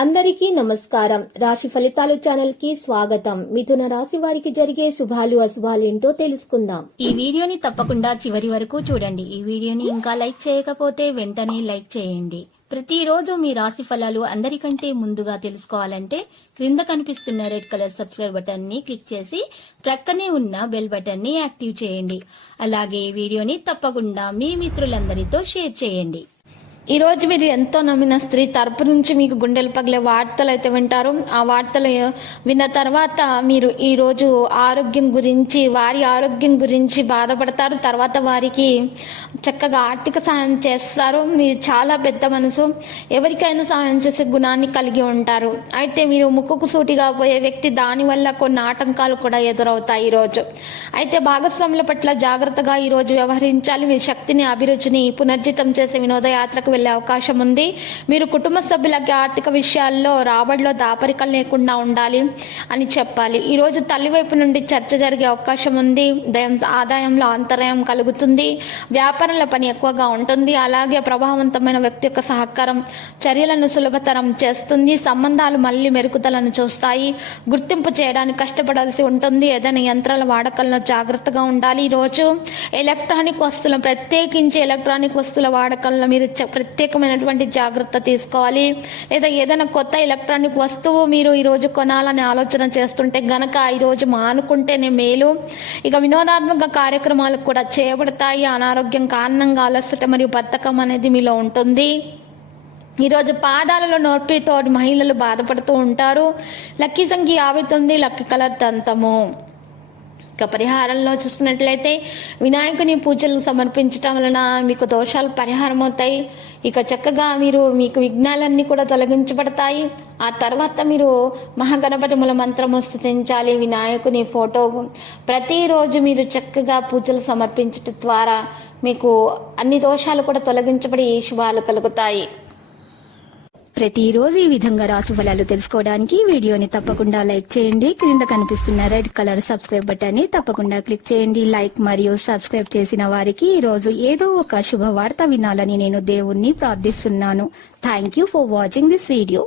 అందరికీ నమస్కారం. రాశి ఫలితాలు ఛానల్ కి స్వాగతం. మిథున రాశి వారికి జరిగే శుభాలు అశుభాలు ఏంటో తెలుసుకుందాం. ఈ వీడియోని తప్పకుండా చివరి వరకు చూడండి. ఈ వీడియోని ఇంకా లైక్ చేయకపోతే వెంటనే లైక్ చేయండి. ప్రతిరోజు మీ రాశి ఫలాలు అందరికంటే ముందుగా తెలుసుకోవాలంటే క్రింద కనిపిస్తున్న రెడ్ కలర్ సబ్స్క్రైబ్ బటన్ ని క్లిక్ చేసి ప్రక్కనే ఉన్న బెల్ బటన్ ని యాక్టివ్ చేయండి. అలాగే ఈ వీడియోని తప్పకుండా మీ మిత్రులందరితో షేర్ చేయండి. ఈ రోజు మీరు ఎంతో నమ్మిన స్త్రీ తరపు నుంచి మీకు గుండెలు పగిలే వార్తలు అయితే వింటారు. ఆ వార్తలు విన్న తర్వాత మీరు ఈ రోజు వారి ఆరోగ్యం గురించి బాధపడతారు. తర్వాత వారికి చక్కగా ఆర్థిక సాయం చేస్తారు. మీరు చాలా పెద్ద మనసు, ఎవరికైనా సాయం చేసే గుణాన్ని కలిగి ఉంటారు. అయితే మీరు ముక్కుకు సూటిగా పోయే వ్యక్తి, దానివల్ల కొన్ని ఆటంకాలు కూడా ఎదురవుతాయి ఈ రోజు. అయితే భాగస్వాముల పట్ల జాగ్రత్తగా ఈ రోజు వ్యవహరించాలి. మీ శక్తిని, అభిరుచిని పునర్జితం చేసే వినోదయాత్రకు వెళ్లే అవకాశం ఉంది. మీరు కుటుంబ సభ్యులకి ఆర్థిక విషయాల్లో రాబడిలో దాపరికలు లేకుండా ఉండాలి అని చెప్పాలి. ఈ రోజు తల్లి వైపు నుండి చర్చ జరిగే అవకాశం ఉంది. ఆదాయంలో అంతరాయం కలుగుతుంది. వ్యాపారంలో పని ఎక్కువగా ఉంటుంది. అలాగే ప్రభావవంతమైన వ్యక్తి యొక్క సహకారం చర్యలను సులభతరం చేస్తుంది. సంబంధాలు మళ్ళీ మెరుగుదలను చూస్తాయి. గుర్తింపు చేయడానికి కష్టపడాల్సి ఉంటుంది. ఏదైనా యంత్రాల వాడకంలో జాగ్రత్తగా ఉండాలి. ఈ రోజు ఎలక్ట్రానిక్ వస్తువులు, ప్రత్యేకించి ఎలక్ట్రానిక్ వస్తువుల వాడకంలో మీరు ప్రత్యేకమైనటువంటి జాగ్రత్త తీసుకోవాలి. లేదా ఏదైనా కొత్త ఎలక్ట్రానిక్ వస్తువు మీరు ఈ రోజు కొనాలని ఆలోచన చేస్తుంటే గనక ఈ రోజు మానుకుంటేనే మేలు. ఇక వినోదాత్మక కార్యక్రమాలు కూడా చేయబడతాయి. అనారోగ్యం కారణంగా అలసట మరియు బద్ధకం అనేది మీలో ఉంటుంది. ఈరోజు పాదాలలో నొప్పితో మహిళలు బాధపడుతూ ఉంటారు. లక్కీ సంఖ్య 59, లక్కీ కలర్ దంతము. ఇక పరిహారంలో చూస్తున్నట్లయితే వినాయకుని పూజలు సమర్పించటం వలన మీకు దోషాలు పరిహారం అవుతాయి. ఇక చక్కగా మీకు విఘ్నాలన్నీ కూడా తొలగించబడతాయి. ఆ తర్వాత మీరు మహాగణపతి మూల మంత్రము స్తుతించాలి. వినాయకుని ఫోటో ప్రతిరోజు మీరు చక్కగా పూజలు సమర్పించటం ద్వారా మీకు అన్ని దోషాలు కూడా తొలగించబడి శుభాలు కలుగుతాయి. ప్రతిరోజు ఈ విధంగా రాశి ఫలాలు తెలుసుకోవడానికి వీడియోని తప్పకుండా లైక్ చేయండి. క్రింద కనిపిస్తున్న రెడ్ కలర్ సబ్స్క్రైబ్ బటన్ ని తప్పకుండా క్లిక్ చేయండి. లైక్ మరియు సబ్స్క్రైబ్ చేసిన వారికి ఈ రోజు ఏదో ఒక శుభవార్త వినాలని నేను దేవుణ్ణి ప్రార్థిస్తున్నాను. Thank you for watching this video.